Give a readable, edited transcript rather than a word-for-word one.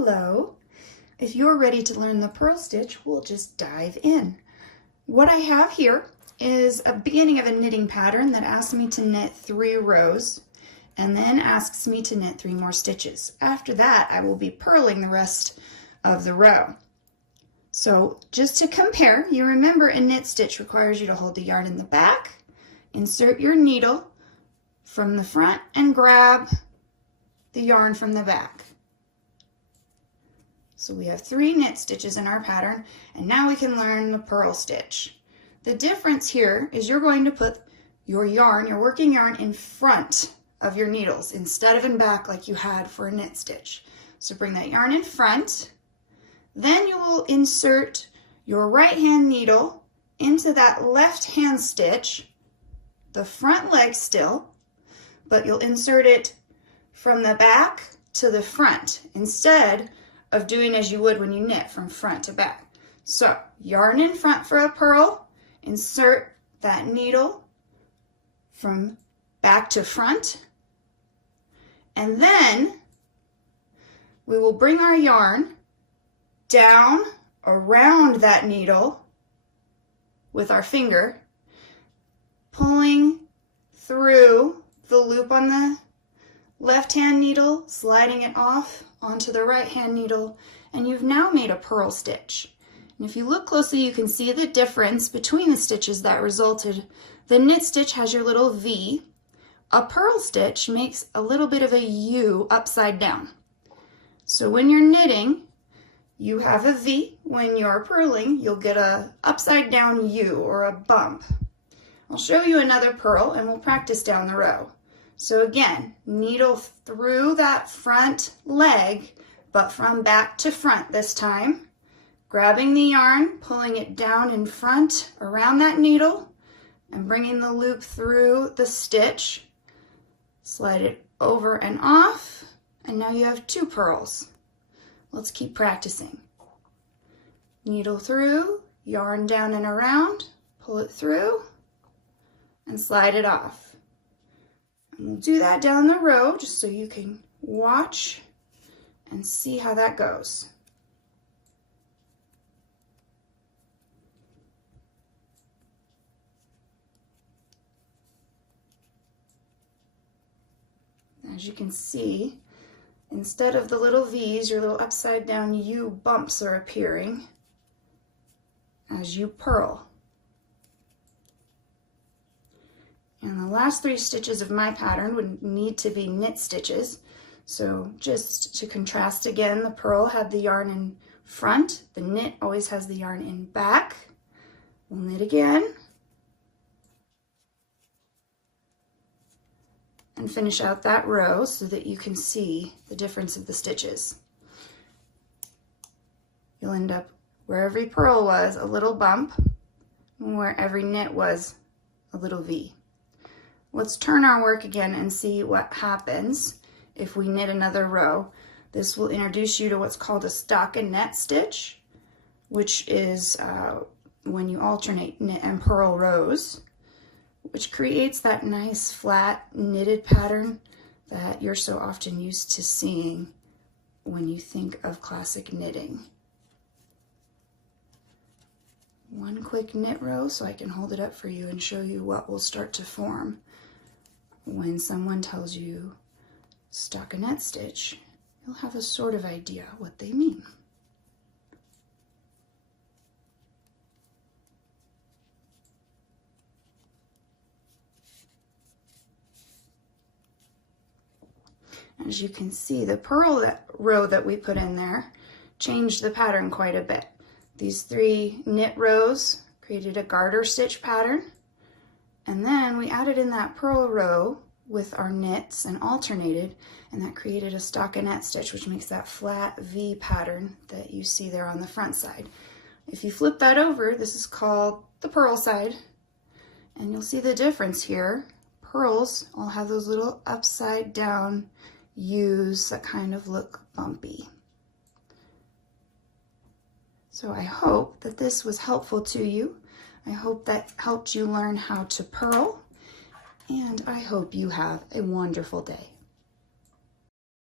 Hello! If you're ready to learn the purl stitch, we'll just dive in. What I have here is a beginning of a knitting pattern that asks me to knit 3 rows and then asks me to knit 3 more stitches. After that, I will be purling the rest of the row. So just to compare, you remember a knit stitch requires you to hold the yarn in the back, insert your needle from the front, and grab the yarn from the back. So we have 3 knit stitches in our pattern, and now we can learn the purl stitch. The difference here is you're going to put your yarn, your working yarn, in front of your needles instead of in back like you had for a knit stitch. So bring that yarn in front, then you will insert your right hand needle into that left hand stitch, the front leg still, but you'll insert it from the back to the front instead of doing as you would when you knit from front to back. So yarn in front for a purl, insert that needle from back to front, and then we will bring our yarn down around that needle with our finger, pulling through the loop on the left hand needle, sliding it off onto the right hand needle, and you've now made a purl stitch. And if you look closely, you can see the difference between the stitches that resulted. The knit stitch has your little V. A purl stitch makes a little bit of a U upside down. So when you're knitting, you have a V. When you're purling, you'll get a upside down U or a bump. I'll show you another purl and we'll practice down the row. So again, needle through that front leg, but from back to front this time. Grabbing the yarn, pulling it down in front around that needle, and bringing the loop through the stitch. Slide it over and off, and now you have 2 purls. Let's keep practicing. Needle through, yarn down and around, pull it through, and slide it off. And we'll do that down the row just so you can watch and see how that goes. As you can see, instead of the little V's, your little upside down U bumps are appearing as you purl. And the last 3 stitches of my pattern would need to be knit stitches. So just to contrast again, the purl had the yarn in front, the knit always has the yarn in back. We'll knit again. And finish out that row so that you can see the difference of the stitches. You'll end up where every purl was a little bump, and where every knit was a little V. Let's turn our work again and see what happens if we knit another row. This will introduce you to what's called a stockinette stitch, which is when you alternate knit and purl rows, which creates that nice flat knitted pattern that you're so often used to seeing when you think of classic knitting. One quick knit row so I can hold it up for you and show you what will start to form when someone tells you stockinette stitch. You'll have a sort of idea what they mean. As you can see, the purl row that we put in there changed the pattern quite a bit. These 3 knit rows created a garter stitch pattern, and then we added in that purl row with our knits and alternated, and that created a stockinette stitch, which makes that flat V pattern that you see there on the front side. If you flip that over, this is called the purl side, and you'll see the difference here. Purls all have those little upside down U's that kind of look bumpy. So I hope that this was helpful to you. I hope that helped you learn how to purl, and I hope you have a wonderful day.